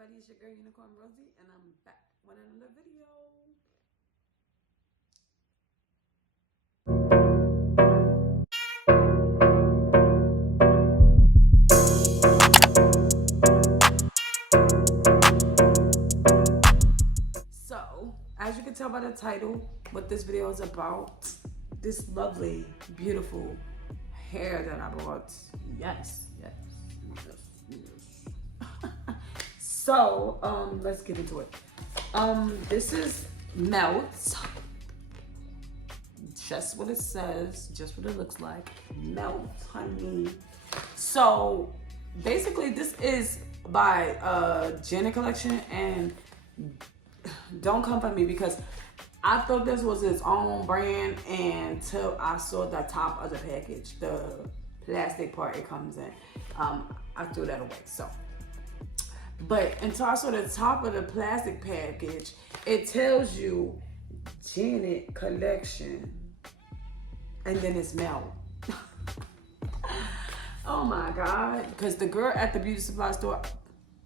everybody, it's your girl Unicorn Rosie, and I'm back with another video. So, as you can tell by the title, what this video is about, this lovely, beautiful hair that I bought. Yes. So, let's get into it. This is Melt. Just what it says, just what it looks like. Melt, honey. So, basically, this is by Janet Collection, and don't come for me because I thought this was its own brand until I saw the top of the package, the plastic part it comes in. I threw that away. So, but until I saw the top of the plastic package, it tells you Janet Collection, and then it's Melt. Oh my God! Because the girl at the beauty supply store,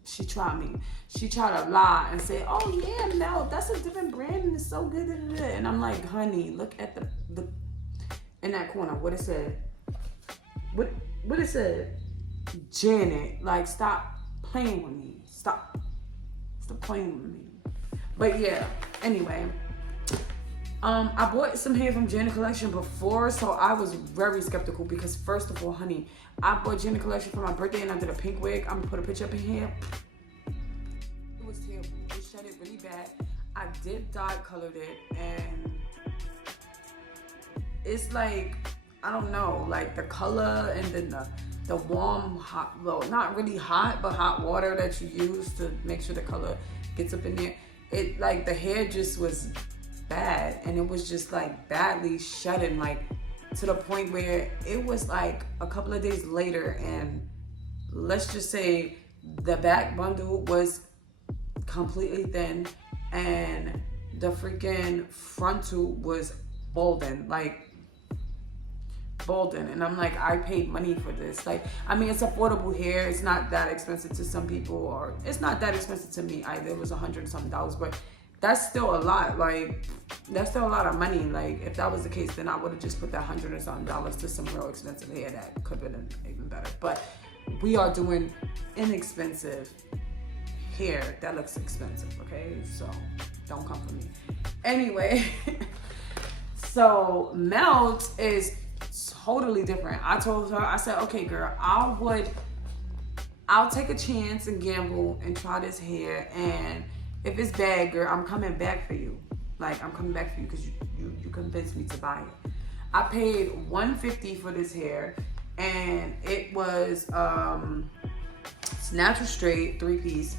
she tried me. She tried to lie and say, "Oh yeah, Melt, that's a different brand and it's so good." And I'm like, honey, look at the in that corner. What it said? What it said? Janet. Like, stop playing with me. Stop playing with me. But yeah. Anyway, I bought some hair from Janet Collection before, so I was very skeptical because first of all, honey, I bought Janet Collection for my birthday and I did a pink wig. I'm gonna put a picture up in here. It was terrible. It shut it really bad. I did dye colored it, and it's like, I don't know, like the color and then the warm, hot, well, not really hot, but hot water that you use to make sure the color gets up in there. It, like, the hair just was bad, and it was just like badly shutting, like to the point where it was like a couple of days later, and let's just say the back bundle was completely thin and the freaking frontal was balding, and I'm like, I paid money for this. Like, I mean, it's affordable hair. It's not that expensive to some people, or it's not that expensive to me either. It was $100-something, but that's still a lot. Like, that's still a lot of money. Like, if that was the case, then I would have just put that $100-something to some real expensive hair that could have been even better. But we are doing inexpensive hair that looks expensive, okay? So don't come for me. Anyway, so Melt is totally different. I told her, I said, okay, girl, I'll take a chance and gamble and try this hair, and if it's bad, girl, I'm coming back for you. Like, I'm coming back for you because you convinced me to buy it. I paid $150 for this hair, and it was it's natural straight 3-piece,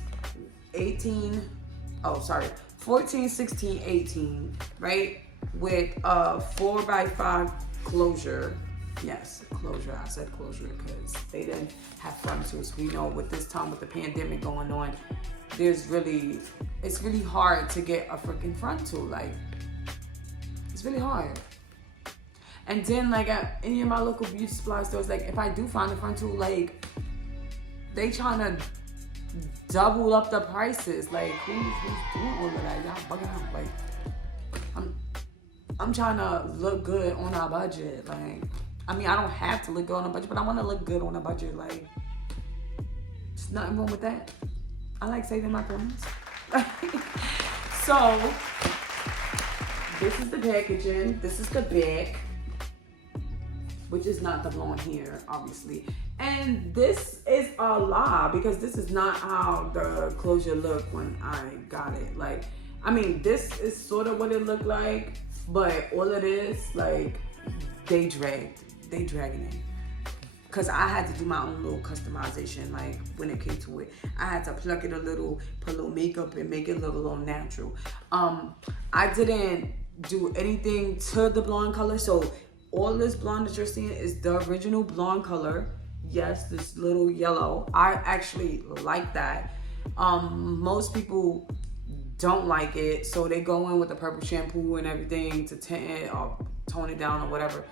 14, 16, 18, right? With a 4x5 closure. Yes, closure. I said closure because they didn't have frontals. We know with this time with the pandemic going on, it's really hard to get a freaking frontal. Like, it's really hard. And then, like, at any of my local beauty supply stores, like, if I do find a frontal, like, they trying to double up the prices. Like, who's doing all of that? Y'all bugging out. Like, I'm trying to look good on our budget. Like, I mean, I don't have to look good on a budget, but I want to look good on a budget. Like, there's nothing wrong with that. I like saving my coins. So, this is the packaging. This is the back, which is not the blonde hair, obviously. And this is a lie because this is not how the closure looked when I got it. Like, I mean, this is sort of what it looked like, but all it is, like, they dragging it. Because I had to do my own little customization, like, when it came to it. I had to pluck it a little, put a little makeup and make it look a little natural. I didn't do anything to the blonde color. So all this blonde that you're seeing is the original blonde color. Yes, this little yellow. I actually like that. Most people don't like it, so they go in with the purple shampoo and everything to tint it or tone it down or whatever.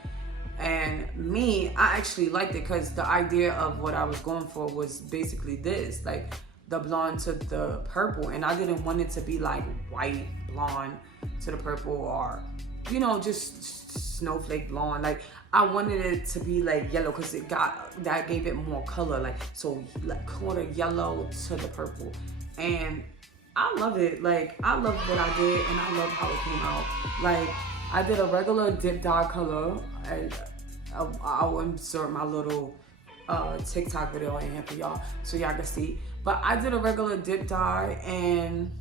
And me, I actually liked it because the idea of what I was going for was basically this. Like, the blonde to the purple, and I didn't want it to be like white blonde to the purple, or you know, just snowflake blonde. Like I wanted it to be like yellow, because that gave it more color, like so like quarter yellow to the purple. And I love it. Like I love what I did, and I love how it came out. Like I did a regular dip dye color, and I'll insert my little TikTok video in here for y'all so y'all can see. But I did a regular dip dye, and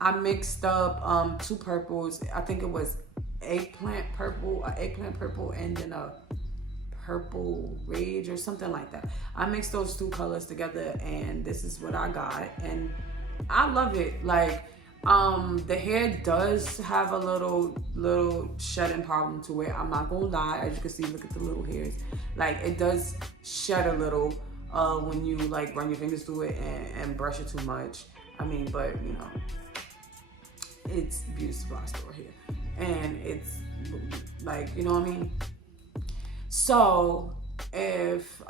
I mixed up 2 purples. I think it was eggplant purple, and then a purple rage or something like that. I mixed those 2 colors together, and this is what I got, and I love it. Like the hair does have a little shedding problem to it. I'm not gonna lie. As you can see, look at the little hairs. Like it does shed a little when you like run your fingers through it and brush it too much. I mean, but you know, it's beauty supply store here, and it's like, you know what I mean. So if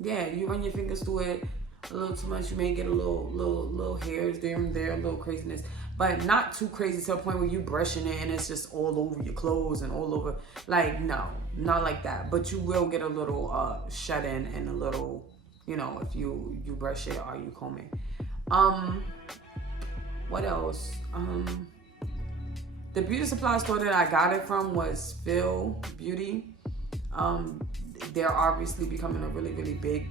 yeah, you run your fingers through it a little too much, you may get a little hairs there and there, a little craziness, but not too crazy to the point where you brushing it and it's just all over your clothes and all over. Like no, not like that. But you will get a little shedding and a little, you know, if you brush it or you comb it. What else? The beauty supply store that I got it from was Phil Beauty. They're obviously becoming a really big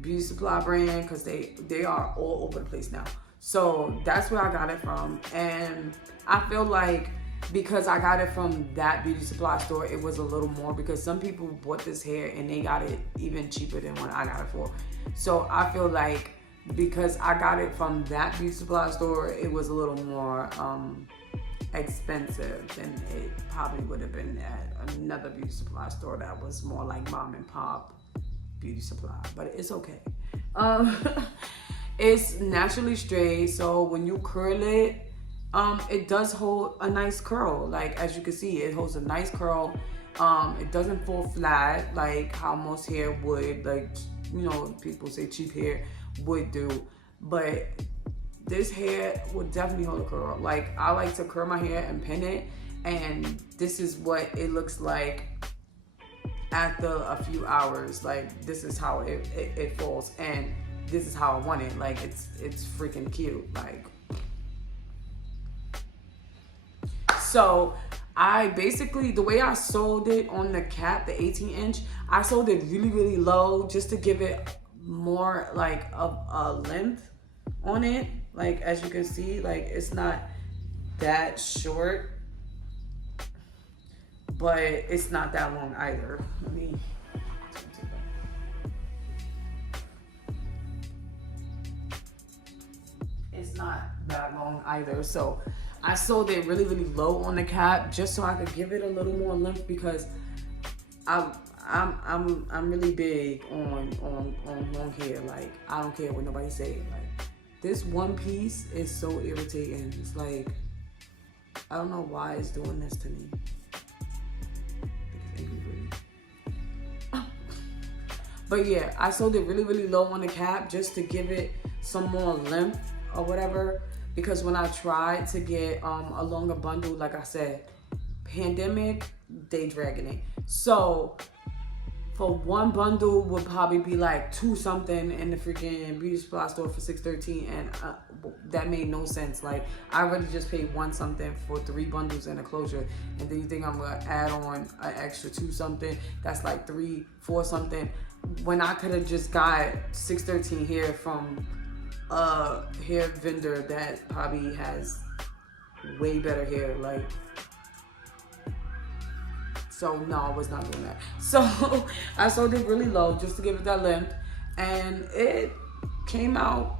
beauty supply brand, because they are all over the place now. So that's where I got it from, and I feel like because I got it from that beauty supply store, it was a little more, because some people bought this hair and they got it even cheaper than what I got it for. So I feel like because I got it from that beauty supply store, it was a little more expensive than it probably would have been at another beauty supply store that was more like mom and pop beauty supply. But it's okay. It's naturally straight, so when you curl it, it does hold a nice curl. Like as you can see, it holds a nice curl. It doesn't fall flat like how most hair would, like, you know, people say cheap hair would do. But this hair would definitely hold a curl. Like I like to curl my hair and pin it, and this is what it looks like after a few hours. Like this is how it falls, and this is how I want it. Like it's freaking cute. Like, so I basically, the way I sold it on the cap, the 18-inch, I sold it really low just to give it more like a length on it. Like as you can see, like it's not that short, but it's not that long either. Let me it's not that long either. So I sold it really low on the cap just so I could give it a little more length, because I'm really big on long hair. Like I don't care what nobody say. Like this one piece is so irritating. It's like, I don't know why it's doing this to me. But yeah, I sold it really low on the cap just to give it some more length or whatever. Because when I tried to get a longer bundle, like I said, pandemic, they dragging it. So for one bundle would probably be like $2 something in the freaking beauty supply store for $6.13, and that made no sense. Like I already just paid $1 something for 3 bundles and a closure, and then you think I'm gonna add on an extra $2 something? That's like $3, $4 something, when I could have just got $6.13 here from a hair vendor that probably has way better hair. Like, so no, I was not doing that. So I sold it really low just to give it that length, and it came out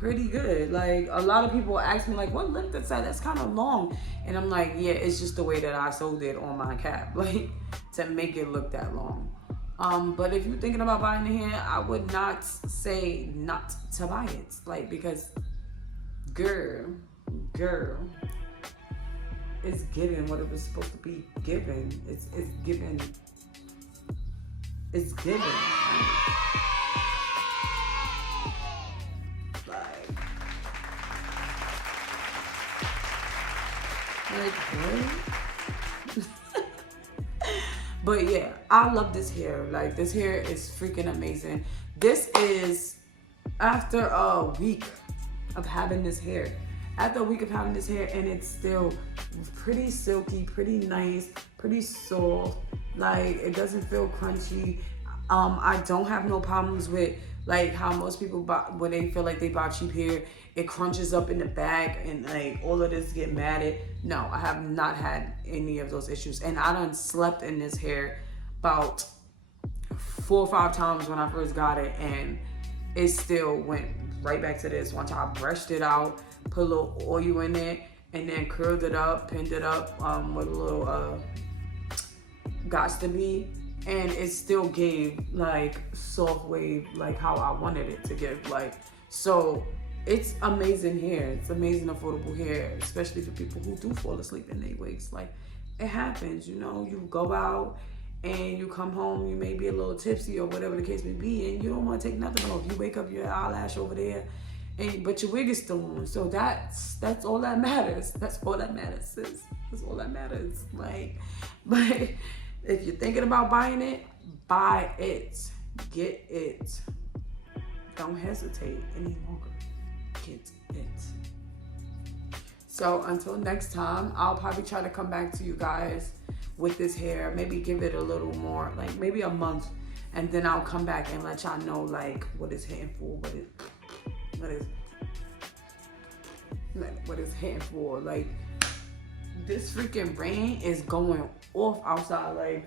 pretty good. Like a lot of people ask me like, what length is that? That's kind of long. And I'm like, yeah, it's just the way that I sold it on my cap, like to make it look that long. But if you're thinking about buying the hair, I would not say not to buy it. Like, because girl, it's giving what it was supposed to be given. It's giving. like, what? But yeah, I love this hair. Like, this hair is freaking amazing. This is after a week of having this hair. After a week of having this hair, and it's still pretty silky, pretty nice, pretty soft. Like, it doesn't feel crunchy. I don't have no problems with like how most people buy, when they feel like they buy cheap hair, it crunches up in the back and like all of this get matted. No, I have not had any of those issues. And I done slept in this hair about 4 or 5 times when I first got it, and it still went right back to this. Once I brushed it out, put a little oil in it, and then curled it up, pinned it up with a little Gots to Be, and it still gave like soft wave, like how I wanted it to give. Like, so it's amazing hair. It's amazing affordable hair, especially for people who do fall asleep in their wigs. Like, it happens, you know, you go out and you come home, you may be a little tipsy or whatever the case may be, and you don't want to take nothing off. You wake up, your eyelash over there, but your wig is still on. So that's all that matters. That's all that matters, sis. That's all that matters. Like, but if you're thinking about buying it, buy it. Get it. Don't hesitate any longer. Get it. So until next time, I'll probably try to come back to you guys with this hair. Maybe give it a little more, like maybe a month, and then I'll come back and let y'all know like what it's hitting for, what it's hitting for. Like, this freaking rain is going off outside. Like,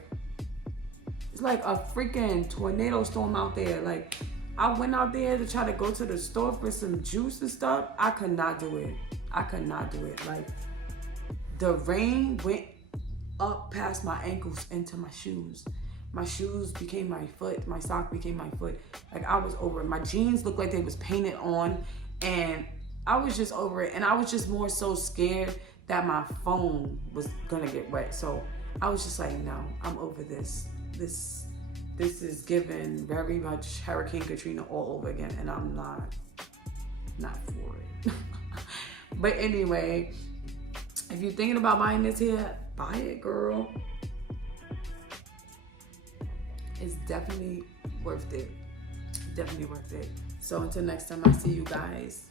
it's like a freaking tornado storm out there. Like, I went out there to try to go to the store for some juice and stuff. I could not do it. I could not do it. Like, the rain went up past my ankles into my shoes. My shoes became my foot. My sock became my foot. Like, I was over it. My jeans looked like they was painted on, and I was just over it. And I was just more so scared that my phone was gonna get wet. So I was just like, no, I'm over this. This is giving very much Hurricane Katrina all over again, and I'm not for it. But anyway, if you're thinking about buying this here, buy it, girl. It's definitely worth it. Definitely worth it. So until next time, I see you guys.